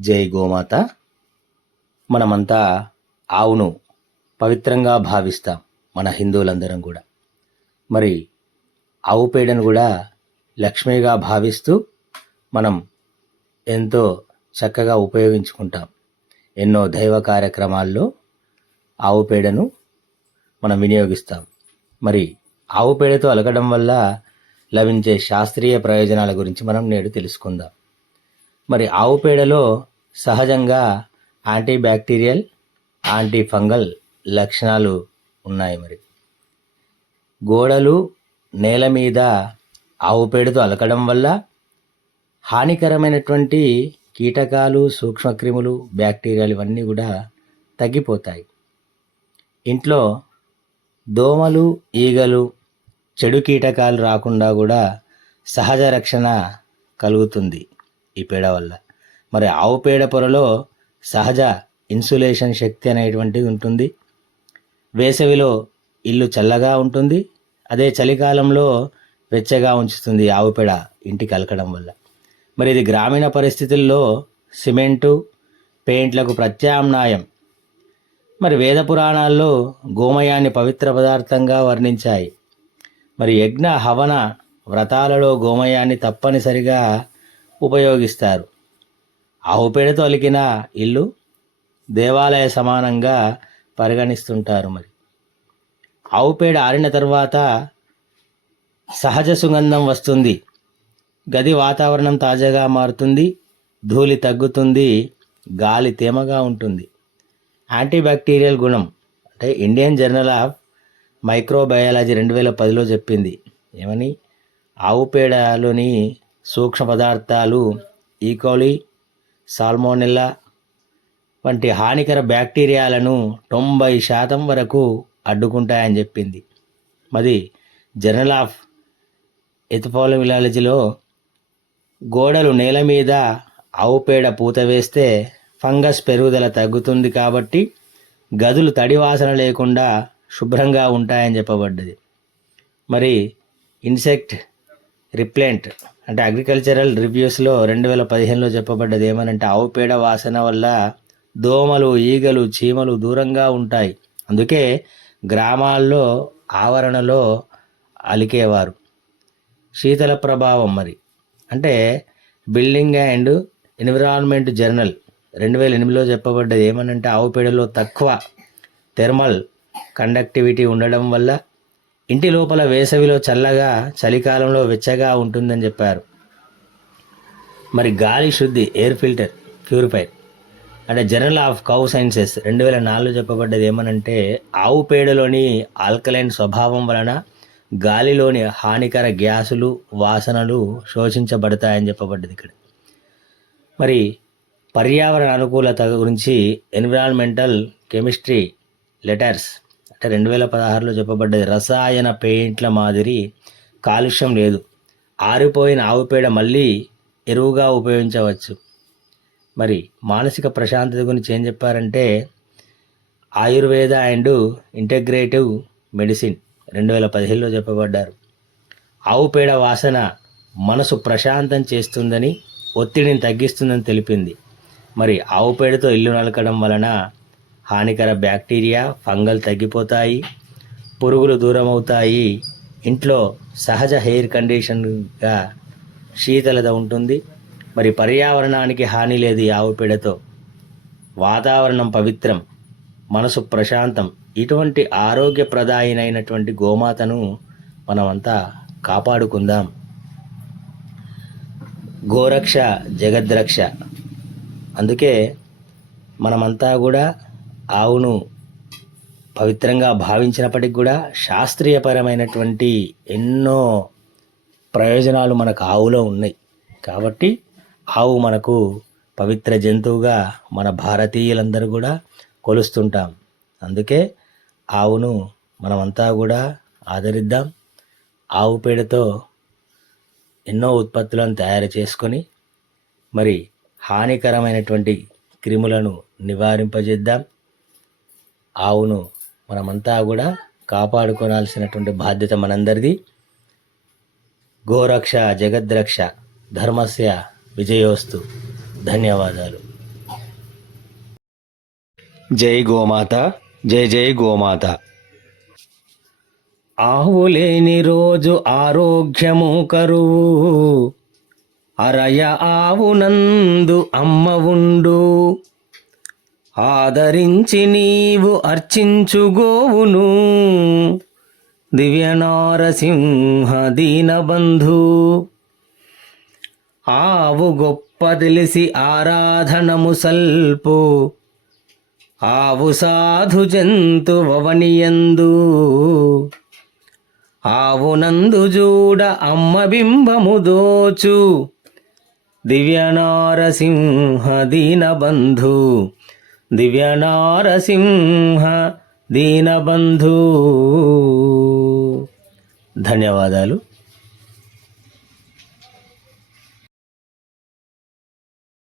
జై గోమాత. మనమంతా ఆవును పవిత్రంగా భావిస్తాం మన హిందువులందరం కూడా. మరి ఆవు పేడను కూడా లక్ష్మిగా భావిస్తూ మనం ఎంతో చక్కగా ఉపయోగించుకుంటాం. ఎన్నో దైవ కార్యక్రమాల్లో ఆవు పేడను మనం వినియోగిస్తాం. మరి ఆవు పేడతో అలగడం వల్ల లభించే శాస్త్రీయ ప్రయోజనాల గురించి మనం నేడు తెలుసుకుందాం. మరి ఆవు పేడలో సహజంగా యాంటీ బ్యాక్టీరియల్ యాంటీ ఫంగల్ లక్షణాలు ఉన్నాయి మరి. గోడలు నేల మీద ఆవు పేడతో అలకడం వల్ల హానికరమైనటువంటి కీటకాలు సూక్ష్మక్రిములు బ్యాక్టీరియాలు ఇవన్నీ కూడా తగ్గిపోతాయి. ఇంట్లో దోమలు ఈగలు చెడు కీటకాలు రాకుండా కూడా సహజ రక్షణ కలుగుతుంది. ఈ పేడ వల్ల. మరి ఆవు పేడ పొరలో సహజ ఇన్సులేషన్ శక్తి అనేటువంటిది ఉంటుంది. వేసవిలో ఇల్లు చల్లగా ఉంటుంది. అదే చలికాలంలో వెచ్చగా ఉంచుతుంది ఆవు పేడ ఇంటికి అలకడం వల్ల. మరి ఇది గ్రామీణ పరిస్థితుల్లో సిమెంటు పెయింట్లకు ప్రత్యామ్నాయం. మరి వేద పురాణాల్లో గోమయాన్ని పవిత్ర పదార్థంగా వర్ణించాయి. మరి యజ్ఞ హవన వ్రతాలలో గోమయాన్ని తప్పనిసరిగా ఉపయోగిస్తారు. ఆవు పేడతో అలికిన ఇల్లు దేవాలయ సమానంగా పరిగణిస్తుంటారు మరి. ఆవు పేడ ఆరిన తర్వాత సహజ సుగంధం వస్తుంది. గది వాతావరణం తాజాగా మారుతుంది. ధూళి తగ్గుతుంది. గాలి తేమగా ఉంటుంది. యాంటీబ్యాక్టీరియల్ గుణం అంటే ఇండియన్ జర్నల్ ఆఫ్ మైక్రోబయాలజీ రెండు వేల పదిలో చెప్పింది. ఏమని? ఆవు పేడలోని సూక్ష్మ పదార్థాలు ఈకోలి e. సాల్మోనెల్లా వంటి హానికర బ్యాక్టీరియాలను తొంభై శాతం వరకు అడ్డుకుంటాయని చెప్పింది. మరి జర్నల్ ఆఫ్ ఎథపాలమిలాలజీలో గోడలు నేల మీద ఆవు పేడ పూత వేస్తే ఫంగస్ పెరుగుదల తగ్గుతుంది కాబట్టి గదులు తడి వాసన లేకుండా శుభ్రంగా ఉంటాయని చెప్పబడ్డది. మరి ఇన్సెక్ట్ రిప్లెంట్. అంటే అగ్రికల్చరల్ రివ్యూస్లో రెండు వేల పదిహేనులో చెప్పబడ్డది ఏమనంటే ఆవు పేడ వాసన వల్ల దోమలు ఈగలు చీమలు దూరంగా ఉంటాయి. అందుకే గ్రామాల్లో ఆవరణలో అలికేవారు. శీతల ప్రభావం మరి. అంటే బిల్డింగ్ అండ్ ఎన్విరాన్మెంట్ జర్నల్ రెండు వేల ఎనిమిదిలో చెప్పబడ్డది ఏమనంటే ఆవు పేడలో తక్కువ థెర్మల్ కండక్టివిటీ ఉండడం వల్ల ఇంటి లోపల వేసవిలో చల్లగా చలికాలంలో వెచ్చగా ఉంటుందని చెప్పారు. మరి గాలి శుద్ధి ఎయిర్ ఫిల్టర్ ప్యూరిఫైర్ అంటే జర్నల్ ఆఫ్ కౌ సైన్సెస్ రెండు వేల నాలుగులో చెప్పబడ్డది ఏమనంటే ఆవు పేడలోని ఆల్కలైన్ స్వభావం వలన గాలిలోని హానికర గ్యాసులు వాసనలు శోషించబడతాయని చెప్పబడ్డది ఇక్కడ. మరి పర్యావరణ అనుకూలత గురించి ఎన్విరాన్మెంటల్ కెమిస్ట్రీ లెటర్స్ అంటే రెండు వేల పదహారులో చెప్పబడ్డది రసాయన పెయింట్ల మాదిరి కాలుష్యం లేదు. ఆరిపోయిన ఆవు పేడ మళ్ళీ ఎరువుగా ఉపయోగించవచ్చు. మరి మానసిక ప్రశాంతత గురించి ఏం చెప్పారంటే ఆయుర్వేద అండ్ ఇంటగ్రేటివ్ మెడిసిన్ రెండు వేల పదిహేనులో చెప్పబడ్డారు. ఆవు పేడ వాసన మనసు ప్రశాంతం చేస్తుందని ఒత్తిడిని తగ్గిస్తుందని తెలిపింది. మరి ఆవు పేడతో ఇల్లు నలకడం వలన హానికర బ్యాక్టీరియా ఫంగల్ తగ్గిపోతాయి పురుగులు దూరం అవుతాయి ఇంట్లో సహజ హెయిర్ కండిషన్గా శీతలత ఉంటుంది. మరి పర్యావరణానికి హాని లేదు ఆవు పేడతో. వాతావరణం పవిత్రం మనసు ప్రశాంతం. ఇటువంటి ఆరోగ్యప్రదాయినైనటువంటి గోమాతను మనమంతా కాపాడుకుందాం. గోరక్ష జగద్రక్ష. అందుకే మనమంతా కూడా ఆవును పవిత్రంగా భావించినప్పటికి కూడా శాస్త్రీయపరమైనటువంటి ఎన్నో ప్రయోజనాలు మనకు ఆవులో ఉన్నాయి. కాబట్టి ఆవు మనకు పవిత్ర జంతువుగా మన భారతీయులందరూ కూడా కొలుస్తుంటాం. అందుకే ఆవును మనమంతా కూడా ఆదరిద్దాం. ఆవు పేడతో ఎన్నో ఉత్పత్తులను తయారు చేసుకొని మరి హానికరమైనటువంటి క్రిములను నివారింపజేద్దాం. ఆవును మనమంతా కూడా కాపాడుకోవాల్సినటువంటి బాధ్యత మనందరిది. గోరక్ష జగద్రక్ష ధర్మస్య విజయోస్తు. ధన్యవాదాలు. జై గోమాత జై జై గోమాత. ఆవు లేని రోజు ఆరోగ్యము కరువు. అరయ ఆవునందు అమ్మ ఉండు. ఆదరించి నీవు అర్చించు గోవును దివ్య నారసింహ దీనబంధు. ఆవు గొప్ప తెలిసి ఆరాధనము సల్పు. ఆవు సాధు జంతువనియందు ఆవునందు చూడ అమ్మ బింబము దోచు. దివ్య దీనబంధు. దివ్య నారసింహ దీనబంధు ధన్యవాదాలు